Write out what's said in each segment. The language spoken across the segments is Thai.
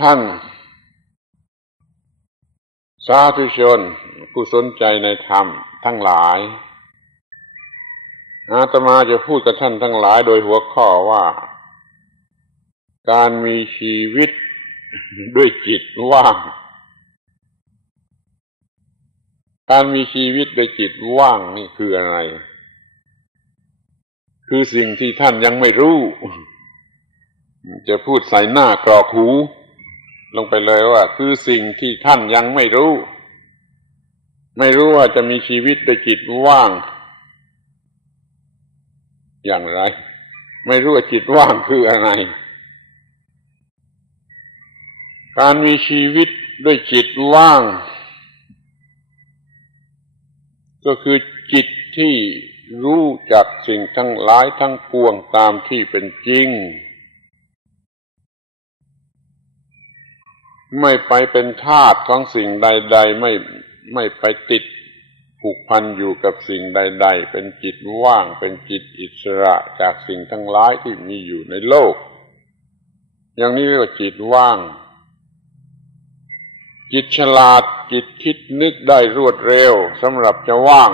ท่านสาธุชนผู้สนใจในธรรมทั้งหลาย อาตมาจะพูดกับท่านทั้งหลายโดยหัวข้อว่า การมีชีวิตด้วยจิตว่าง การมีชีวิตด้วยจิตว่างนี่คืออะไร คือสิ่งที่ท่านยังไม่รู้ จะพูดใส่หน้ากรอกหู ลงไปเลยว่า คือสิ่งที่ท่านยังไม่รู้ ไม่รู้ว่าจะมีชีวิตด้วยจิตว่าง อย่างไร ไม่รู้ว่าจิตว่างคืออะไร การมีชีวิตด้วยจิตว่าง ก็คือจิตที่รู้จักสิ่งทั้งหลายทั้งปวงตามที่เป็นจริง ไม่ไปเป็นทาสของสิ่งใด ๆ ไม่ไม่ไปติดผูกพันอยู่กับสิ่งใด ๆ เป็นจิตว่างเป็นจิตอิสระจากสิ่งทั้งหลายที่มีอยู่ในโลก อย่างนี้เรียกว่าจิตว่าง จิตฉลาดจิตคิดนึกได้รวดเร็วสำหรับจะว่าง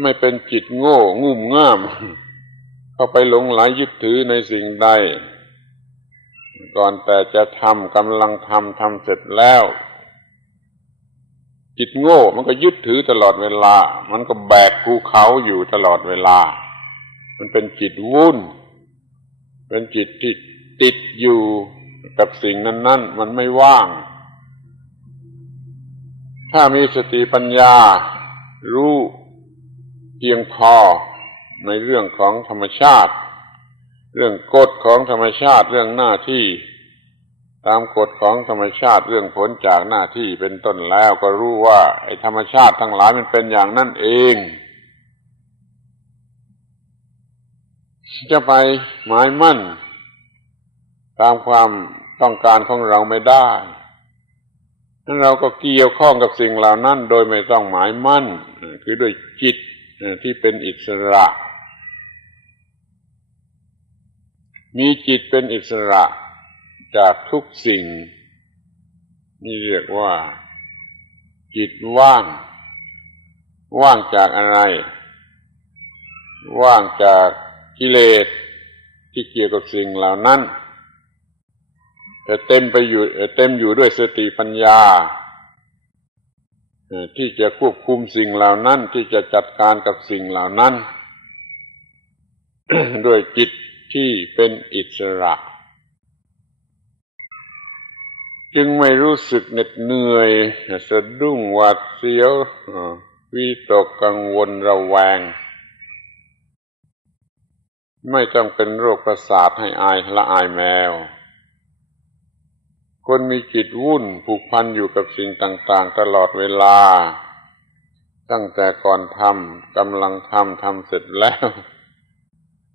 ไม่เป็นจิตโง่งุ่มง่าม เข้าไปหลงไหลยึดถือในสิ่งใด ก่อนแต่จะทำกำลังทำทำเสร็จแล้ว จิตโง่มันก็ยึดถือตลอดเวลา มันก็แบกภูเขาอยู่ตลอดเวลา มันเป็นจิตวุ่น เป็นจิตที่ติดอยู่กับสิ่งนั้น ๆ มันไม่ว่าง ถ้ามีสติปัญญา รู้เพียงพอในเรื่องของธรรมชาติ เรื่องกฎของธรรมชาติเรื่องหน้าที่ ตามกฎของธรรมชาติเรื่องผลจากหน้าที่เป็นต้นแล้วก็รู้ว่าไอ้ธรรมชาติทั้งหลายมันเป็นอย่างนั่นเอง จะไปหมายมั่น ตามความต้องการของเราไม่ได้นั้นเราก็เกี่ยวข้องกับสิ่งเหล่านั้น โดยไม่ต้องหมายมั่น คือด้วยจิตที่เป็นอิสระ มีจิตเป็นอิสระจากทุกสิ่ง นี่เรียกว่า จิตว่าง ว่างจากอะไร ว่างจากกิเลสที่เกี่ยวกับสิ่งเหล่านั้นแต่เต็มไปอยู่เต็มอยู่ด้วยสติปัญญาที่จะควบคุมสิ่งเหล่านั้น ที่จะจัดการกับสิ่งเหล่านั้น ด้วยจิต ที่เป็นอิสระ จึงไม่รู้สึกเหน็ดเหนื่อยสะดุ้งหวาดเสียววิตกกังวลระแวง ไม่ต้องเป็นโรคประสาทให้อายละอายแมว คนมีจิตวุ่นผูกพันอยู่กับสิ่งต่างๆ ตลอดเวลา ตั้งแต่ก่อนทำกำลังทำทำเสร็จแล้ว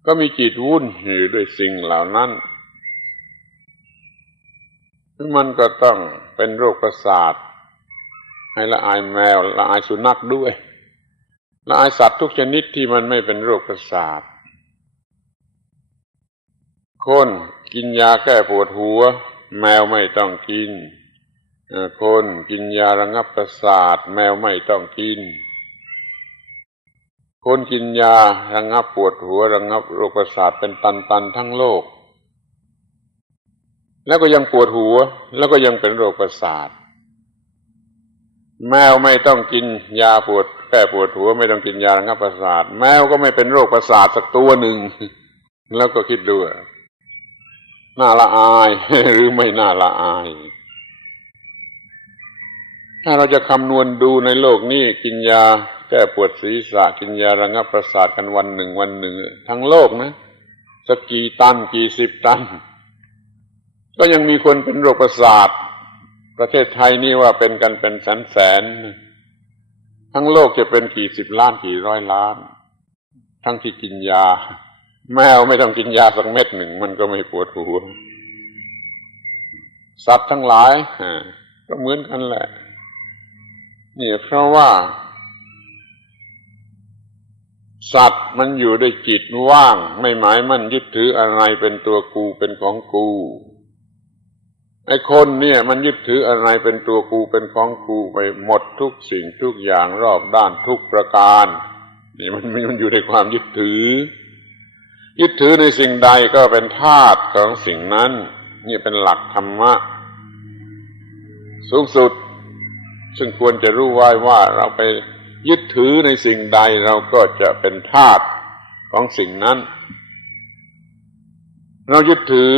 ก็มีจิตวุ่นอยู่ด้วยสิ่งเหล่านั้นมันก็ต้องเป็นโรคประสาท ให้ละอายแมวละอายสุนัขด้วยละอายสัตว์ทุกชนิดที่มันไม่เป็นโรคประสาท คนกินยาแก้ปวดหัว แมวไม่ต้องกินคนกินยาระงับประสาท แมวไม่ต้องกิน คนกินยาระงับปวดหัวระงับโรคประสาทเป็นตันๆทั้งโลก แล้วก็ยังปวดหัว แล้วก็ยังเป็นโรคประสาท แมวไม่ต้องกินยาปวดแก้ปวดหัวไม่ต้องกินยาระงับประสาท แมวก็ไม่เป็นโรคประสาทสักตัวหนึ่ง แล้วก็คิดดูน่าละอายหรือไม่น่าละอาย ถ้าเราจะคำนวณดูในโลกนี้กินยา แก้ปวดศีรษะกินยาระงับประสาทกันวันหนึ่งวันหนึ่ง ทั้งโลกนะสักกี่ตันกี่สิบตัน ก็ยังมีคนเป็นโรคประสาท ประเทศไทยนี่ว่าเป็นกันเป็นแสนแสน ทั้งโลกจะเป็นกี่สิบล้านกี่ร้อยล้าน ทั้งที่กินยา แมวไม่ต้องกินยาสักเม็ดหนึ่ง มันก็ไม่ปวดหัว สัตว์ทั้งหลายก็เหมือนกันแหละนี่เพราะว่า สัตว์มันอยู่ด้วยจิตว่าง ไม่หมายมั่นยึดถืออะไรเป็นตัวกูเป็นของกูไอ้คนเนี่ยมันยึดถืออะไรเป็นตัวกูเป็นของกูไปหมดทุกสิ่งทุกอย่างรอบด้านทุกประการ นี่มันมันอยู่ในความยึดถือ ยึดถือในสิ่งใดก็เป็นธาตุของสิ่งนั้น นี่เป็นหลักธรรมะ สูงสุด ซึ่งควรจะรู้ไว้ว่าเราไป ยึดถือในสิ่งใดเราก็จะเป็นทาสของสิ่งนั้น เรายึดถือ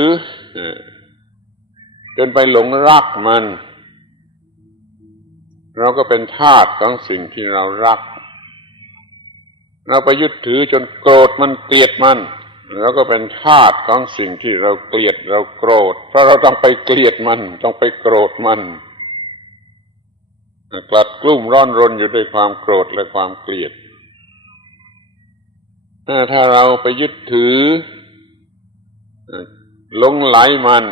จนไปหลงรักมัน เราก็เป็นทาสของสิ่งที่เรารัก เราไปยึดถือจนโกรธมันเกลียดมันเราก็เป็นทาสของสิ่งที่เราเกลียดเราโกรธ เพราะเราต้องไปเกลียดมัน ต้องไปโกรธมัน กลัดกลุ้มร้อนรนอยู่ด้วยความโกรธและความเกลียด ถ้าเราไปยึดถือหลงไหลมัน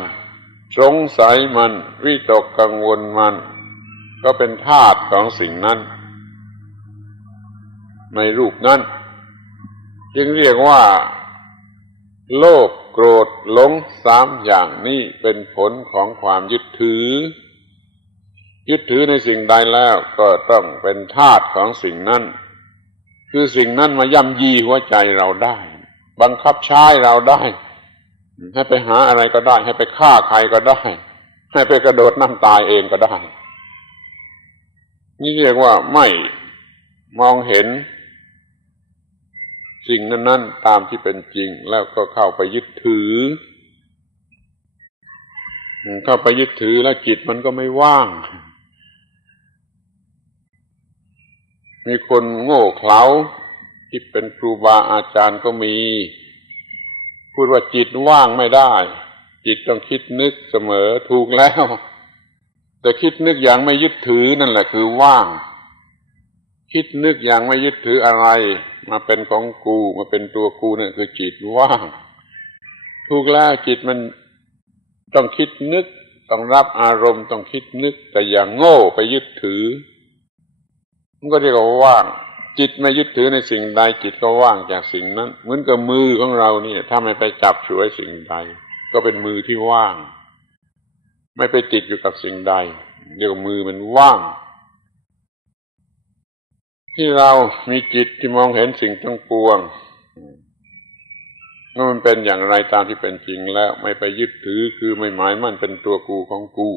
สงสัยมันวิตกกังวลมัน ก็เป็นธาตุของสิ่งนั้น ในรูปนั้น จึงเรียกว่า โลภโกรธหลงสามอย่างนี้เป็นผลของความยึดถือ ยึดถือในสิ่งใดแล้วก็ต้องเป็นทาสของสิ่งนั้น คือสิ่งนั้นมาย่ำยีหัวใจเราได้ บังคับใช้เราได้ ให้ไปหาอะไรก็ได้ ให้ไปฆ่าใครก็ได้ ให้ไปกระโดดน้ำตายเองก็ได้ นี่เรียกว่าไม่มองเห็น สิ่งนั้น ๆ ตามที่เป็นจริงแล้วก็เข้าไปยึดถือเข้าไปยึดถือแล้วจิตมันก็ไม่ว่าง มีคนโง่เขลาที่เป็นครูบาอาจารย์ก็มี พูดว่าจิตว่างไม่ได้ จิตต้องคิดนึกเสมอถูกแล้ว แต่คิดนึกอย่างไม่ยึดถือนั่นแหละคือว่าง คิดนึกอย่างไม่ยึดถืออะไร มาเป็นของกูมาเป็นตัวกูนั่นคือจิตว่าง ถูกแล้วจิตมันต้องคิดนึก ต้องรับอารมณ์ต้องคิดนึก แต่อย่างโง่ไปยึดถือ มันก็เรียกว่าว่าง จิตไม่ยึดถือในสิ่งใด จิตก็ว่างจากสิ่งนั้น เหมือนกับมือของเราเนี่ย ถ้าไม่ไปจับฉวยสิ่งใด ก็เป็นมือที่ว่าง ไม่ไปติดอยู่กับสิ่งใด เรียกว่ามือมันว่าง ที่เรามีจิตที่มองเห็นสิ่งทั้งปวงว่ามันเป็นอย่างไรตามที่เป็นจริงแล้ว ไม่ไปยึดถือคือไม่หมายมั่นเป็นตัวกูของกู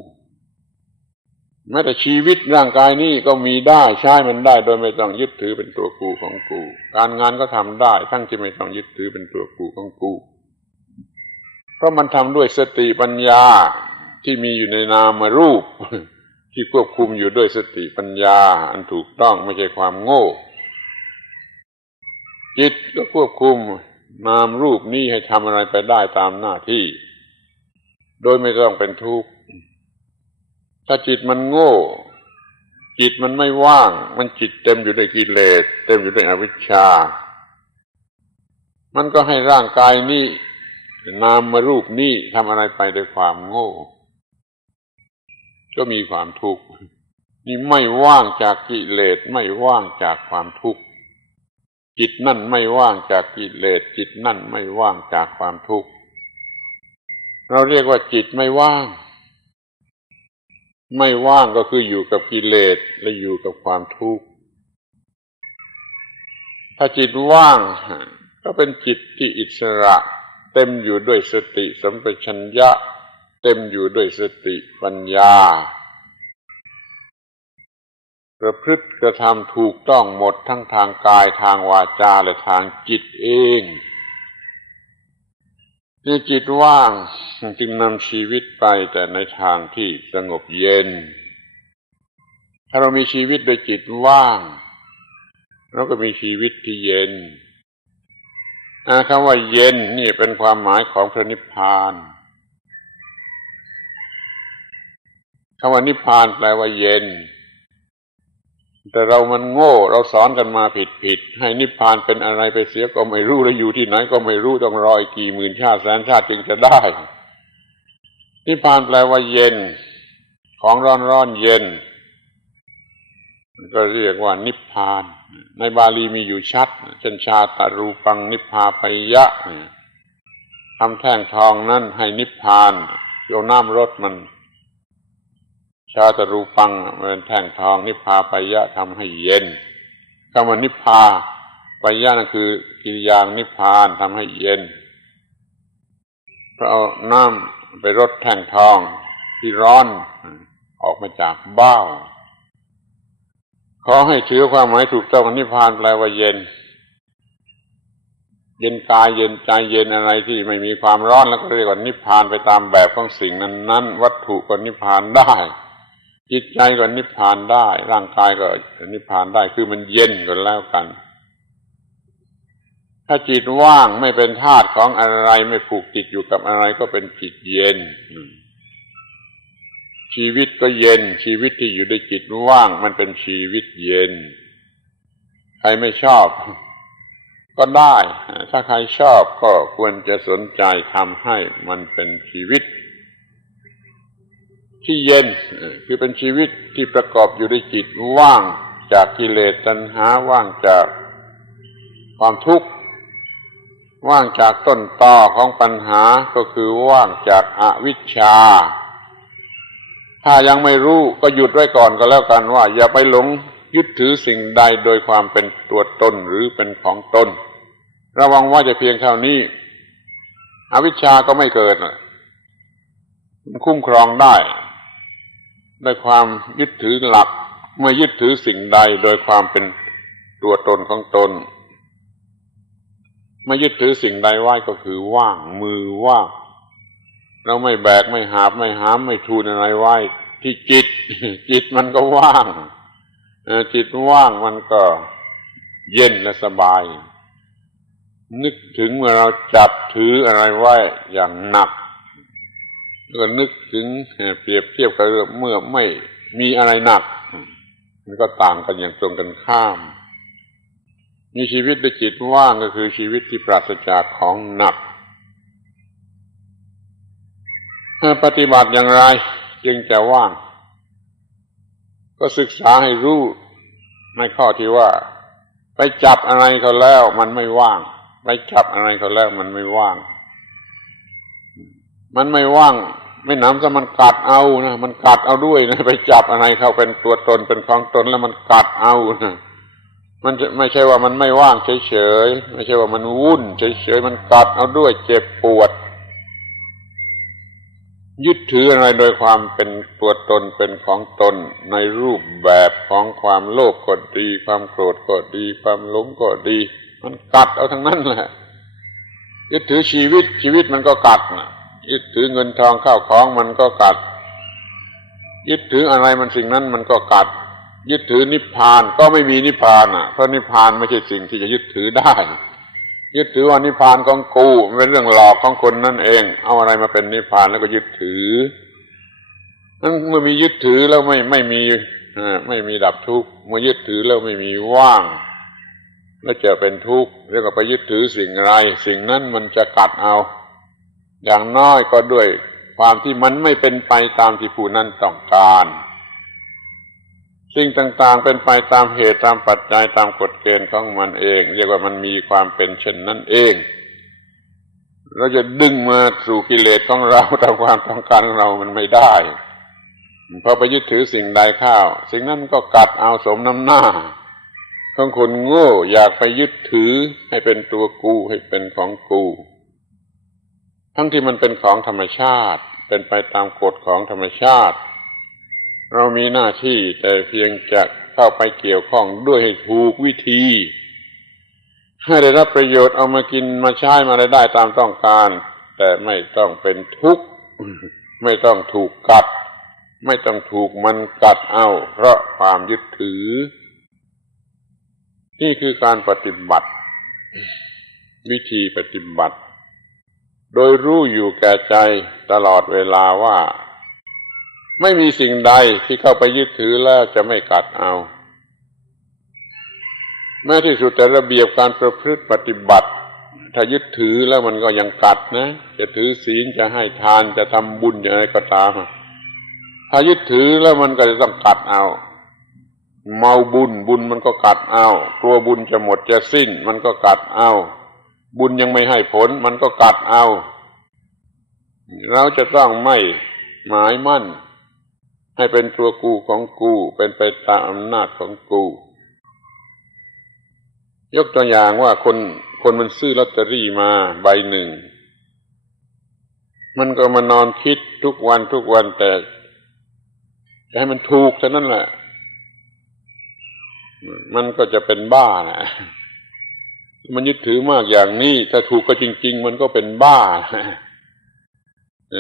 แม้แต่ชีวิตร่างกายนี้ก็มีได้ใช้มันได้ โดยไม่ต้องยึดถือเป็นตัวกูของกู การงานก็ทำได้ ทั้งที่ไม่ต้องยึดถือเป็นตัวกูของกู เพราะมันทำด้วยสติปัญญาที่มีอยู่ในนามรูป ที่ควบคุมอยู่ด้วยสติปัญญา อันถูกต้องไม่ใช่ความโง่ จิตก็ควบคุมนามรูปนี้ให้ทำอะไรไปได้ตามหน้าที่ โดยไม่ต้องเป็นทุกข์ ถ้าจิตมันโง่ จิตมันไม่ว่าง มันจิตเต็มอยู่ด้วยกิเลสเต็มอยู่ด้วยอวิชชา มันก็ให้ร่างกายนี้นามมารูปนี้ทำอะไรไปด้วยความโง่ ก็มีความทุกข์นี่ไม่ว่างจากกิเลสไม่ว่างจากความทุกข์จิตนั่นไม่ว่างจากกิเลสจิตนั่นไม่ว่างจากความทุกข์เราเรียกว่าจิตไม่ว่าง ไม่ว่างก็คืออยู่กับกิเลสและอยู่กับความทุกข์ ถ้าจิตว่าง ก็เป็นจิตที่อิสระ เต็มอยู่ด้วยสติสัมปชัญญะ เต็มอยู่ด้วยสติปัญญา ประพฤติกระทำถูกต้องหมดทั้งทางกายทางวาจาและทางจิตเอง นี่จิตว่างจึงนำชีวิตไปแต่ในทางที่สงบเย็น ถ้าเรามีชีวิตโดยจิตว่าง เราก็มีชีวิตที่เย็นคำว่าเย็นนี่เป็นความหมายของพระนิพพานคำว่านิพพานแปลว่าเย็น แต่เรามันโง่ เราสอนกันมาผิดผิด ให้นิพพานเป็นอะไรไปเสียก็ไม่รู้แล้วอยู่ที่ไหนก็ไม่รู้ต้องรออีกกี่หมื่นชาติแสนชาติจึงจะได้ นิพพานแปลว่าเย็น ของร้อนร้อนเย็น ก็เรียกว่านิพพาน ในบาลีมีอยู่ชัดเช่นชาตารูปังนิพพาปยะเนี่ยทำแท่งทองนั้นให้นิพพานเอาน้ำรดมัน ชาตรูปังมันเป็นแท่งทองนิพพาปยะทำให้เย็นคำว่านิพพาปยะนั่นคือกิริยางนิพพานทำให้เย็นเพราะเอาน้ำไปรดแท่งทองที่ร้อนออกมาจากเบ้าขอให้ถือความหมายถูกต้องนิพพานแปลว่าเย็น เย็นกายเย็นใจเย็นอะไรที่ไม่มีความร้อนแล้วก็เรียกว่านิพพานไปตามแบบของสิ่งนั้นนั้นวัตถุก็นิพพานได้ จิตใจก็นิพพานได้ ร่างกายก็นิพพานได้คือมันเย็นกันแล้วกัน ถ้าจิตว่างไม่เป็นธาตุของอะไรไม่ผูกจิตอยู่กับอะไรก็เป็นจิตเย็นชีวิตก็เย็น ชีวิตที่อยู่ในจิตว่าง มันเป็นชีวิตเย็น ใครไม่ชอบ ก็ได้ ถ้าใครชอบก็ควรจะสนใจทำให้มันเป็นชีวิต ที่เย็นคือเป็นชีวิตที่ประกอบอยู่ในจิตว่างจากกิเลสตัณหาว่างจากความทุกข์ว่างจากต้นตอของปัญหาก็คือว่างจากอวิชชา ถ้ายังไม่รู้ก็หยุดไว้ก่อนก็แล้วกันว่า อย่าไปหลงยึดถือสิ่งใดโดยความเป็นตัวตนหรือเป็นของตน ระวังว่าจะเพียงเท่านี้ อวิชชาก็ไม่เกิดมันคุ้มครองได้ ด้วยความยึดถือหลัก เมื่อยึดถือสิ่งใดโดยความเป็นตัวตนของตนไม่ยึดถือสิ่งใดไว้ก็คือว่างมือว่างเราไม่แบกไม่หาบไม่หามไม่ทูนอะไรไว้ ที่จิต จิตมันก็ว่างจิตว่างมันก็เย็นและสบาย นึกถึงเมื่อเราจับถืออะไรไว้อย่างหนัก ก็นึกถึงเปรียบเทียบกับเมื่อไม่มีอะไรหนัก มันก็ต่างกันอย่างตรงกันข้าม มีชีวิตด้วยจิตว่างก็คือชีวิตที่ปราศจากของหนักปฏิบัติอย่างไร จึงจะว่าง ก็ศึกษาให้รู้ในข้อที่ว่า ไปจับอะไรเขาแล้วมันไม่ว่าง ไปจับอะไรเขาแล้วมันไม่ว่าง มันไม่ว่าง ไม่น้ำซะมันกัดเอานะมันกัดเอาด้วยนะไปจับอะไรเขาเป็นตัวตนเป็นของตนแล้วมันกัดเอานะมันไม่ใช่ว่ามันไม่ว่างเฉยๆไม่ใช่ว่ามันวุ่นเฉยๆมันกัดเอาด้วยเจ็บปวด ยึดถืออะไรโดยความเป็นตัวตนเป็นของตน ในรูปแบบของความโลภก็ดี ความโกรธก็ดี ความหลงก็ดี มันกัดเอาทั้งนั้นแหละยึดถือชีวิตชีวิตมันก็กัดนะ ยึดถือเงินทองข้าวของมันก็กัด ยึดถืออะไรมันสิ่งนั้นมันก็กัด ยึดถือนิพพานก็ไม่มีนิพพานอะเพราะนิพพานไม่ใช่สิ่งที่จะยึดถือได้ ยึดถือว่านิพพานของกูเป็นเรื่องหลอกของคนนั่นเอง เอาอะไรมาเป็นนิพพานแล้วก็ยึดถือนั้นเมื่อมียึดถือแล้วไม่ไม่มีไม่มีดับทุกข์เมื่อยึดถือแล้วไม่มีว่างแล้วจะเป็นทุกข์แล้วก็ไปยึดถือสิ่งไร สิ่งนั้นมันจะกัดเอา อย่างน้อยก็ด้วยความที่มันไม่เป็นไปตามที่ผู้นั้นต้องการ สิ่งต่างๆเป็นไปตามเหตุตามปัจจัยตามกฎเกณฑ์ของมันเอง เรียกว่ามันมีความเป็นเช่นนั้นเอง เราจะดึงมาสู่กิเลสของเราตามความต้องการของเรามันไม่ได้พอไปยึดถือสิ่งใดข้าว สิ่งนั้นก็กัดเอาสมน้ำหน้าของคนโง่อยากไปยึดถือให้เป็นตัวกูให้เป็นของกู ทั้งที่มันเป็นของธรรมชาติ เป็นไปตามกฎของธรรมชาติ เรามีหน้าที่แต่เพียงจะเข้าไปเกี่ยวข้องด้วยให้ถูกวิธี ให้ได้รับประโยชน์เอามากินมาใช้มาได้ได้ตามต้องการ แต่ไม่ต้องเป็นทุกข์ไม่ต้องถูกกัด ไม่ต้องถูกมันกัดเอาเพราะความยึดถือ นี่คือการปฏิบัติ วิธีปฏิบัติ โดยรู้อยู่แก่ใจตลอดเวลาว่า ไม่มีสิ่งใดที่เข้าไปยึดถือแล้วจะไม่กัดเอา แม้ที่สุดแต่ระเบียบการประพฤติปฏิบัติ ถ้ายึดถือแล้วมันก็ยังกัดนะ จะถือศีลจะให้ทานจะทำบุญอย่างไรก็ตาม ถ้ายึดถือแล้วมันก็จะต้องกัดเอาเมาบุญบุญมันก็กัดเอากลัวบุญจะหมดจะสิ้น มันก็กัดเอา บุญยังไม่ให้ผล มันก็กัดเอา เราจะต้องไม่หมายมั่น ให้เป็นตัวกูของกู เป็นไปตามอำนาจของกู ยกตัวอย่างว่าคนคนมันซื้อลอตเตอรี่มาใบหนึ่ง มันก็มานอนคิดทุกวันทุกวันแต่จะให้มันถูกเท่านั้นแหละ มันก็จะเป็นบ้านะ มันยึดถือมากอย่างนี้ ถ้าถูกก็จริง ๆ มันก็เป็นบ้า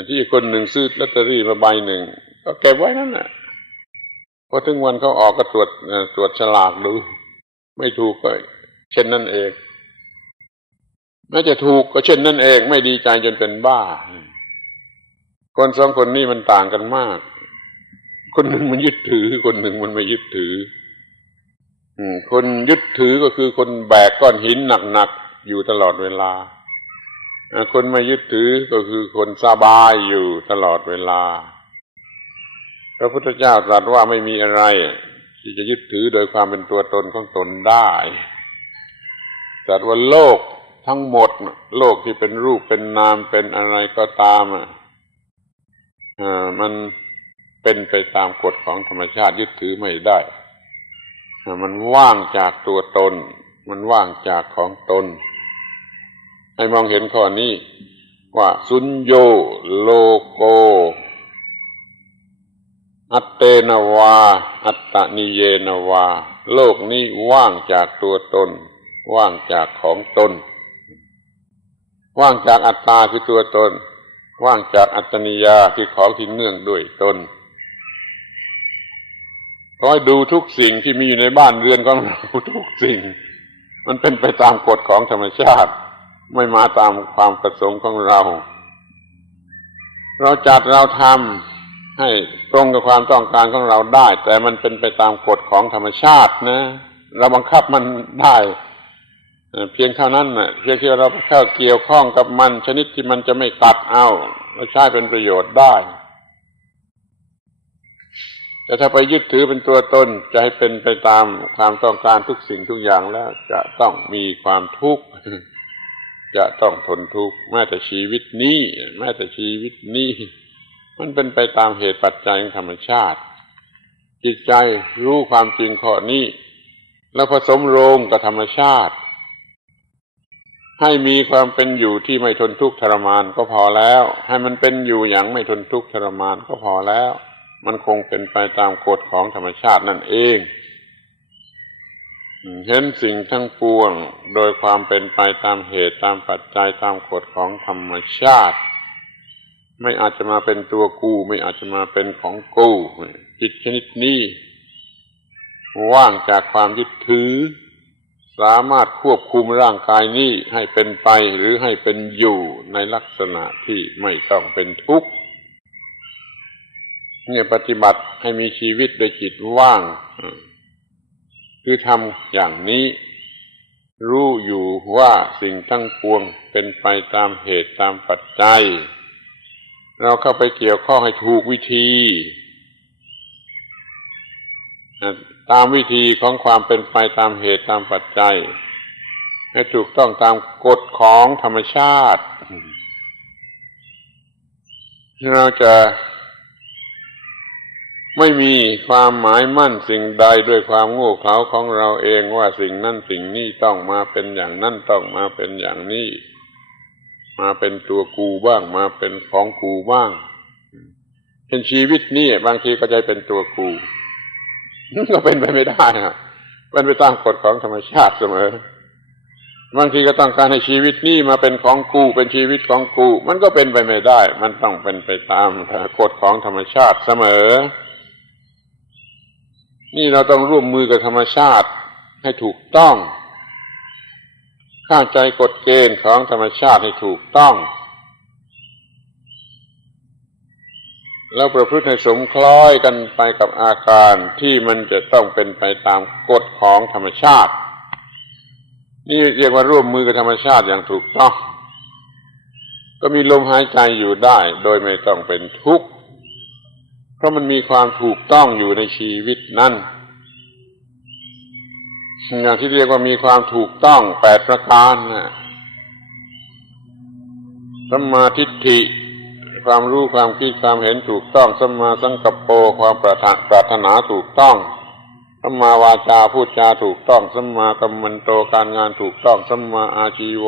ที่คนหนึ่งซื้อลอตเตอรี่มาใบหนึ่ง ก็เก็บไว้นั่นแหละพอถึงวันเขาออกก็ตรวจตรวจฉลากดู ไม่ถูกก็เช่นนั่นเองแม้จะถูกก็เช่นนั่นเอง ไม่ดีใจจนเป็นบ้า คนสองคนนี้มันต่างกันมาก คนหนึ่งมันยึดถือ คนหนึ่งมันไม่ยึดถือ คนยึดถือก็คือคนแบกก้อนหินหนักๆอยู่ตลอดเวลา คนไม่ยึดถือก็คือคนสบายอยู่ตลอดเวลา พระพุทธเจ้าตรัสว่าไม่มีอะไร ที่จะยึดถือโดยความเป็นตัวตนของตนได้ตรัสว่าโลกทั้งหมด โลกที่เป็นรูปเป็นนามเป็นอะไรก็ตามอะมันเป็นไปตามกฎของธรรมชาติยึดถือไม่ได้ มันว่างจากตัวตน มันว่างจากของตน ให้มองเห็นข้อนี้ว่าสุญโยโลโก อัตเตนวา อัตตนิเยนวา โลกนี้ว่างจากตัวตน ว่างจากของตน ว่างจากอัตตาคือตัวตน ว่างจากอัตตนิยาคือของที่เนื่องด้วยตน คอยดูทุกสิ่งที่มีอยู่ในบ้านเรือนของเราทุกสิ่ง มันเป็นไปตามกฎของธรรมชาติ ไม่มาตามความประสงค์ของเรา เราจัดเราทำให้ตรงกับความต้องการของเราได้ แต่มันเป็นไปตามกฎของธรรมชาตินะ เราบังคับมันได้เพียงเท่านั้นนะเพียงที่เราเข้าเกี่ยวข้องกับมัน ชนิดที่มันจะไม่กัดเอาเราใช้เป็นประโยชน์ได้ แต่ถ้าไปยึดถือเป็นตัวตนจะให้เป็นไปตามความต้องการทุกสิ่งทุกอย่างแล้ว จะต้องมีความทุกข์จะต้องทนทุกข์แม้แต่ชีวิตนี้แม้แต่ชีวิตนี้ มันเป็นไปตามเหตุปัจจัยของธรรมชาติ จิตใจรู้ความจริงข้อนี้ แล้วผสมโรงกับธรรมชาติ ให้มีความเป็นอยู่ที่ไม่ทนทุกข์ทรมานก็พอแล้ว ให้มันเป็นอยู่อย่างไม่ทนทุกข์ทรมานก็พอแล้ว มันคงเป็นไปตามกฎของธรรมชาตินั่นเอง เห็นสิ่งทั้งปวงโดยความเป็นไปตามเหตุตามปัจจัยตามกฎของธรรมชาติ ไม่อาจจะมาเป็นตัวกูไม่อาจจะมาเป็นของกูจิตชนิดนี้ว่างจากความยึดถือ สามารถควบคุมร่างกายนี้ให้เป็นไปหรือให้เป็นอยู่ในลักษณะที่ไม่ต้องเป็นทุกข์ เนี่ยปฏิบัติให้มีชีวิตโดยจิตว่าง คือทำอย่างนี้ รู้อยู่ว่าสิ่งทั้งปวงเป็นไปตามเหตุตามปัจจัย เราเข้าไปเกี่ยวข้องให้ถูกวิธี ตามวิธีของความเป็นไปตามเหตุตามปัจจัย ให้ถูกต้องตามกฎของธรรมชาติ เราจะ ไม่มีความหมายมั่นสิ่งใดด้วยความโง่เขลาของเราเองว่าสิ่งนั้นสิ่งนี้ต้องมาเป็นอย่างนั้นต้องมาเป็นอย่างนี้ มาเป็นตัวกูบ้างมาเป็นของกูบ้างเป็นชีวิตนี่บางทีก็จะเป็นตัวกูก็เป็นไปไม่ได้ฮะเป็นไปตามกฎของธรรมชาติเสมอ บางทีก็ต้องการให้ชีวิตนี้มาเป็นของกูเป็นชีวิตของกู มันก็เป็นไปไม่ได้ มันต้องเป็นไปตามกฎของธรรมชาติเสมอ นี่เราต้องร่วมมือกับธรรมชาติให้ถูกต้อง เข้าใจกฎเกณฑ์ของธรรมชาติให้ถูกต้อง แล้วประพฤติให้สมคล้อยกันไปกับอาการที่มันจะต้องเป็นไปตามกฎของธรรมชาติ นี่เรียกว่าร่วมมือกับธรรมชาติอย่างถูกต้อง ก็มีลมหายใจอยู่ได้ โดยไม่ต้องเป็นทุกข์ เพราะมันมีความถูกต้องอยู่ในชีวิตนั้นอย่างที่เรียกว่ามีความถูกต้องแปดประการนะสัมมาทิฏฐิ ความรู้ความคิดความเห็นถูกต้องสัมมาสังกัปโปความปรารถปรารถนาถูกต้องสัมมาวาจาพูดจาถูกต้องสัมมากัมมันโตการงานถูกต้องสัมมาอาชีโว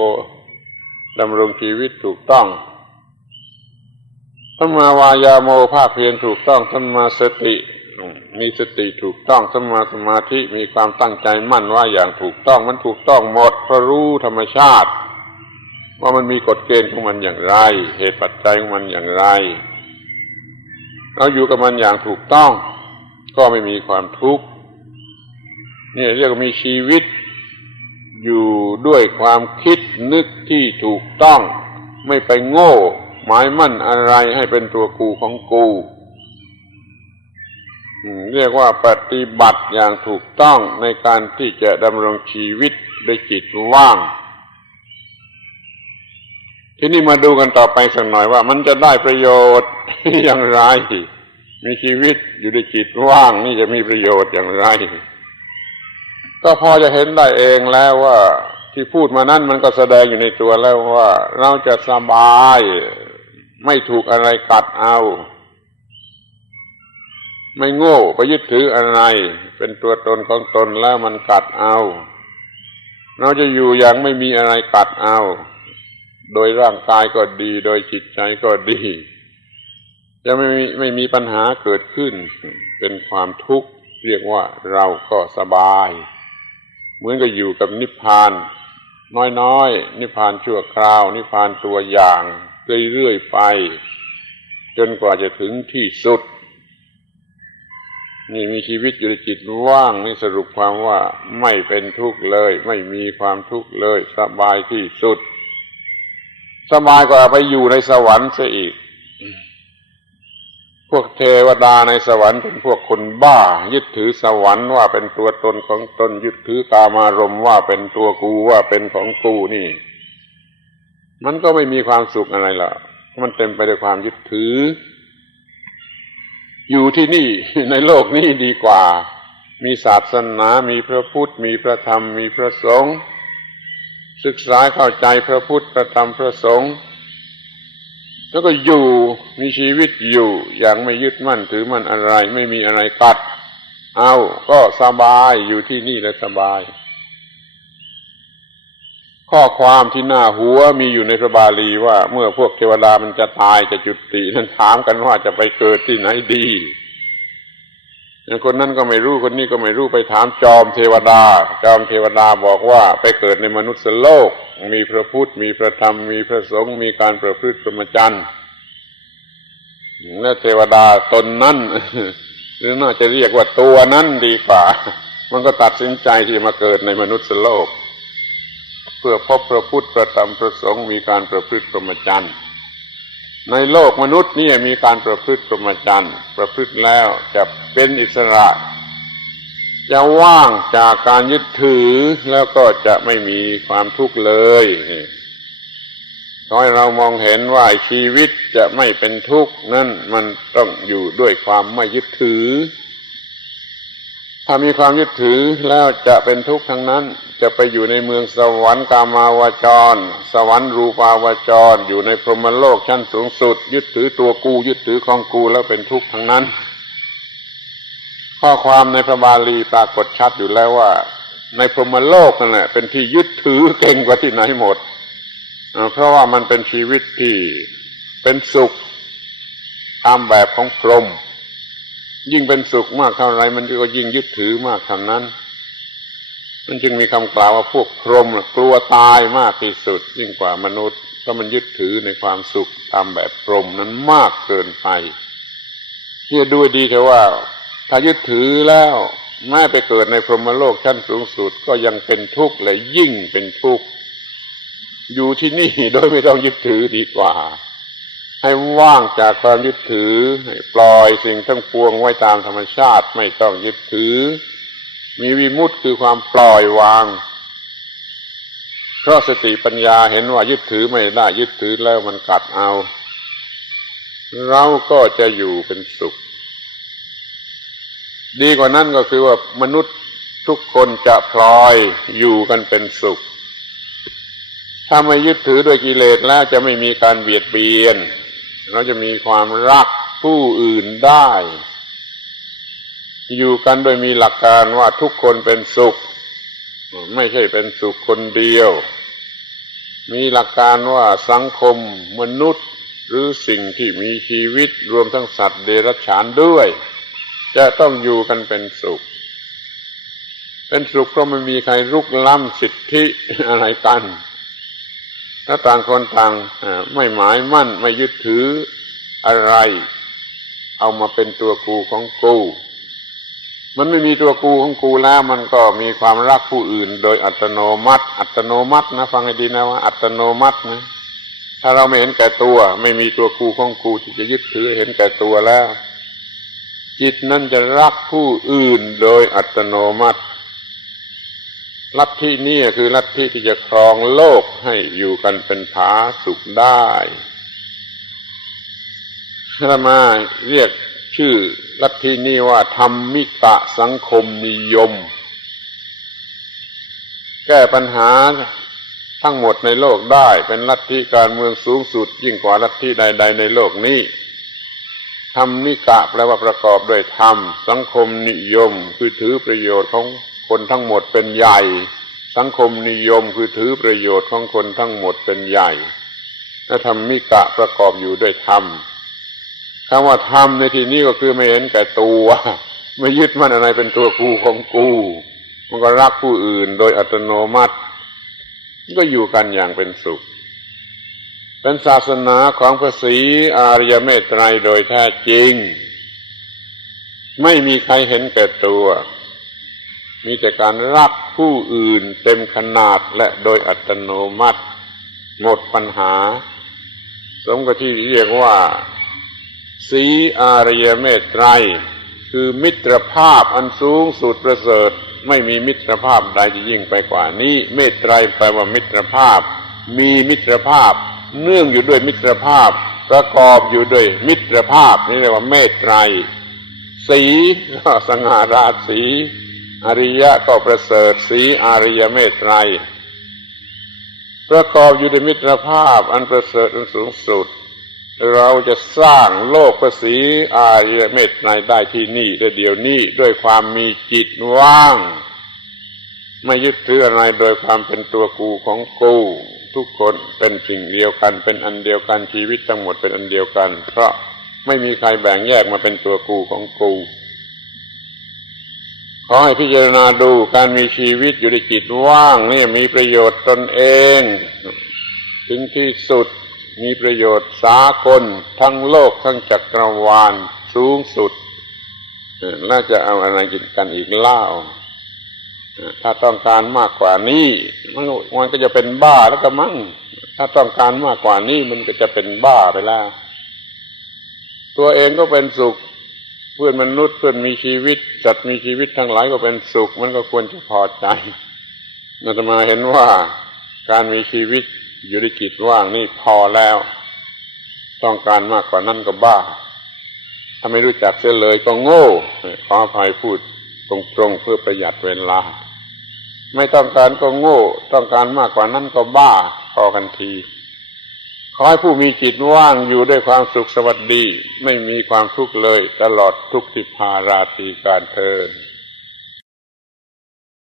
ดำรงชีวิตถูกต้อง สัมมาวายาโมภาคเพียรถูกต้องสัมมาสติ มีสติถูกต้องสัมมาสมาธิมีความตั้งใจมั่นว่าอย่างถูกต้องมันถูกต้องหมดเพราะรู้ธรรมชาติ ว่ามันมีกฎเกณฑ์ของมันอย่างไร เหตุปัจจัยของมันอย่างไร เราอยู่กับมันอย่างถูกต้อง ก็ไม่มีความทุกข์นี่เรียกว่ามีชีวิต อยู่ด้วยความคิดนึกที่ถูกต้อง ไม่ไปโง่ หมายมั่นอะไรให้เป็นตัวกูของกูเรียกว่าปฏิบัติอย่างถูกต้องในการที่จะดำรงชีวิตด้วยจิตว่าง ทีนี้มาดูกันต่อไปสักหน่อยว่า มันจะได้ประโยชน์อย่างไร มีชีวิตอยู่ด้วยจิตว่าง นี่จะมีประโยชน์อย่างไร ก็พอจะเห็นได้เองแล้วว่าที่พูดมานั้นมันก็แสดงอยู่ในตัวแล้วว่า เราจะสบาย ไม่ถูกอะไรกัดเอา ไม่โง่ไปยึดถืออะไร เป็นตัวตนของตนแล้วมันกัดเอา เราจะอยู่อย่างไม่มีอะไรกัดเอา โดยร่างกายก็ดี โดยจิตใจก็ดี จะไม่มีไม่มีปัญหาเกิดขึ้น เป็นความทุกข์เรียกว่าเราก็สบาย เหมือนกับอยู่กับนิพพาน น้อยๆนิพพานชั่วคราว นิพพานตัวอย่าง เรื่อยๆไป จนกว่าจะถึงที่สุด นี่มีชีวิตอยู่ในจิตว่างนี่สรุปความว่าไม่เป็นทุกข์เลย ไม่มีความทุกข์เลย สบายที่สุด สบายกว่าไปอยู่ในสวรรค์ซะอีก พวกเทวดาในสวรรค์เป็นพวกคนบ้า ยึดถือสวรรค์ว่าเป็นตัวตนของตนยึดถือกามารมว่าเป็นตัวกูว่าเป็นของกูนี่ มันก็ไม่มีความสุขอะไรล่ะมันเต็มไปด้วยความยึดถือ อยู่ที่นี่ในโลกนี้ดีกว่า มีศาสนา มีพระพุทธ มีพระธรรม มีพระสงฆ์ศึกษาเข้าใจพระพุทธ พระธรรม พระสงฆ์แล้วก็อยู่มีชีวิตอยู่อย่างไม่ยึดมั่นถือมั่นอะไร ไม่มีอะไรกัด เอาก็สบายอยู่ที่นี่และสบาย ข้อความที่หน้าหัวมีอยู่ในพระบาลีว่าเมื่อพวกเทวดามันจะตายจะจุตินั้นถามกันว่าจะไปเกิดที่ไหนดีคนนั้นก็ไม่รู้คนนี้ก็ไม่รู้ไปถามจอมเทวดา จอมเทวดาบอกว่าไปเกิดในมนุษย์โลก มีพระพุทธมีพระธรรมมีพระสงฆ์มีการประพฤติปรมจันทร์และเทวดาตนนั้นหรือน่าจะเรียกว่าตัวนั้นดีกว่า มันก็ตัดสินใจที่มาเกิดในมนุษย์โลก เพื่อพบพระพุทธประธรรมพระสงฆ์มีการประพฤติพรหมจรรย์ในโลกมนุษย์นี่มีการประพฤติพรหมจรรย์ประพฤติแล้วจะเป็นอิสระ จะว่างจากการยึดถือแล้วก็จะไม่มีความทุกข์เลยขอให้เรามองเห็นว่าชีวิตจะไม่เป็นทุกข์นั่นมันต้องอยู่ด้วยความไม่ยึดถือ ถ้ามีความยึดถือแล้วจะเป็นทุกข์ทั้งนั้น จะไปอยู่ในเมืองสวรรค์กามาวจร สวรรค์รูปาวจร อยู่ในพรหมโลกชั้นสูงสุด ยึดถือตัวกู ยึดถือของกูแล้วเป็นทุกข์ทั้งนั้น ข้อความในพระบาลีปรากฏชัดอยู่แล้วว่า ในพรหมโลกนั่นแหละเป็นที่ยึดถือเก่งกว่าที่ไหนหมด เพราะว่ามันเป็นชีวิตที่เป็นสุขตามแบบของพรหม ยิ่งเป็นสุขมากเท่าไรมันก็ยิ่งยึดถือมากเท่านั้น มันจึงมีคำกล่าวว่าพวกพรหมกลัวตายมากที่สุด ยิ่งกว่ามนุษย์เพราะมันยึดถือในความสุขตามแบบพรหมนั้นมากเกินไปเชื่อด้วยดีเถอะว่า ถ้ายึดถือแล้วแม้ไปเกิดในพรหมโลกชั้นสูงสุดก็ยังเป็นทุกข์และยิ่งเป็นทุกข์อยู่ที่นี่โดยไม่ต้องยึดถือดีกว่า ให้ว่างจากความยึดถือปล่อยสิ่งทั้งปวงไว้ตามธรรมชาติไม่ต้องยึดถือ มีวิมุตต์คือความปล่อยวาง เพราะสติปัญญาเห็นว่ายึดถือไม่ได้ยึดถือแล้วมันกัดเอา เราก็จะอยู่เป็นสุข ดีกว่านั้นก็คือว่ามนุษย์ทุกคนจะพลอยอยู่กันเป็นสุข ถ้าไม่ยึดถือด้วยกิเลสแล้วจะไม่มีการเบียดเบียน เราจะมีความรักผู้อื่นได้ อยู่กันโดยมีหลักการว่าทุกคนเป็นสุข ไม่ใช่เป็นสุขคนเดียว มีหลักการว่าสังคมมนุษย์หรือสิ่งที่มีชีวิตรวมทั้งสัตว์เดรัจฉานด้วย จะต้องอยู่กันเป็นสุข เป็นสุขเพราะไม่มีใครรุกล้ำสิทธิอะไรกัน ถ้าต่างคนต่างไม่หมายมั่นไม่ยึดถืออะไร เอามาเป็นตัวกูของกูมันไม่มีตัวกูของกูแล้ว มันก็มีความรักผู้อื่น โดยอัตโนมัติ อัตโนมัตินะฟังให้ดีนะว่า อัตโนมัตินะ ถ้าเราไม่เห็นแก่ตัว ไม่มีตัวกูของกูที่จะยึดถือเห็นแก่ตัวแล้ว จิตนั้นจะรักผู้อื่นโดยอัตโนมัติ ลัทธินี้คือลัทธิที่จะครองโลกให้อยู่กันเป็นผาสุขได้ถ้ามาเรียกชื่อลัทธินี้ว่าธรรมิกะสังคมนิยม แก้ปัญหาทั้งหมดในโลกได้เป็นลัทธิการเมืองสูงสุด ยิ่งกว่าลัทธิใด ๆ ในโลกนี้ธรรมิกะแปลว่าประกอบด้วยธรรม สังคมนิยม คือถือประโยชน์ของ คนทั้งหมดเป็นใหญ่ สังคมนิยมคือถือประโยชน์ของคนทั้งหมดเป็นใหญ่และธรรมิกะประกอบอยู่ด้วยธรรมคำว่าธรรมในที่นี้ก็คือไม่เห็นแก่ตัวไม่ยึดมั่นอะไรเป็นตัวกูของกู มันก็รักผู้อื่นโดยอัตโนมัติก็อยู่กันอย่างเป็นสุข เป็นศาสนาของพระศรีอารยเมตไตรโดยแท้จริง ไม่มีใครเห็นแก่ตัว มีแต่การรักผู้อื่นเต็มขนาดและโดยอัตโนมัติ หมดปัญหา สมกับที่เรียกว่า สีอารยเมตไตร คือมิตรภาพอันสูงสุดประเสริฐ ไม่มีมิตรภาพใดจะยิ่งไปกว่านี้ เมตไตรแปลว่ามิตรภาพ มีมิตรภาพ เนื่องอยู่ด้วยมิตรภาพ ประกอบอยู่ด้วยมิตรภาพ นี่เรียกว่าเมตไตร สีก็สง่าราศี อริยะก็ประเสริฐสีอารยเมตไตรประกอบอยู่ด้วยมิตรภาพอันประเสริฐอันสูงสุด เราจะสร้างโลกภาษีอารยเมตไตรได้ที่นี่และเดี๋ยวนี้ด้วยความมีจิตว่าง ไม่ยึดถืออะไรโดยความเป็นตัวกูของกู ทุกคนเป็นสิ่งเดียวกัน เป็นอันเดียวกันชีวิตทั้งหมดเป็นอันเดียวกัน เพราะไม่มีใครแบ่งแยกมาเป็นตัวกูของกู ขอให้พิจารณาดูการมีชีวิตอยู่ในจิตว่างนี่มีประโยชน์ตนเอง ถึงที่สุดมีประโยชน์สากลทั้งโลกทั้งจักรวาลสูงสุดน่าจะเอาอะไรกินกันอีกเล่าถ้าต้องการมากกว่านี้มันมันก็จะเป็นบ้าแล้วก็มั่งถ้าต้องการมากกว่านี้มันก็จะเป็นบ้าไปแล้วตัวเองก็เป็นสุข เพื่อนมนุษย์เพื่อนมีชีวิตจัดมีชีวิตทั้งหลายก็เป็นสุข มันก็ควรจะพอใจนาตมาเห็นว่าการมีชีวิตอยู่ในจิตว่างนี่พอแล้ว ต้องการมากกว่านั้นก็บ้า ถ้าไม่รู้จักเสียเลยก็โง่ขออภัยพูดตรงๆเพื่อประหยัดเวลา ไม่ต้องการก็โง่ ต้องการมากกว่านั้นก็บ้า พอกันที ขอให้ผู้มีจิตว่างอยู่ด้วยความสุขสวัสดี ไม่มีความทุกข์เลยตลอดทุกทิพาราตรีการเทิน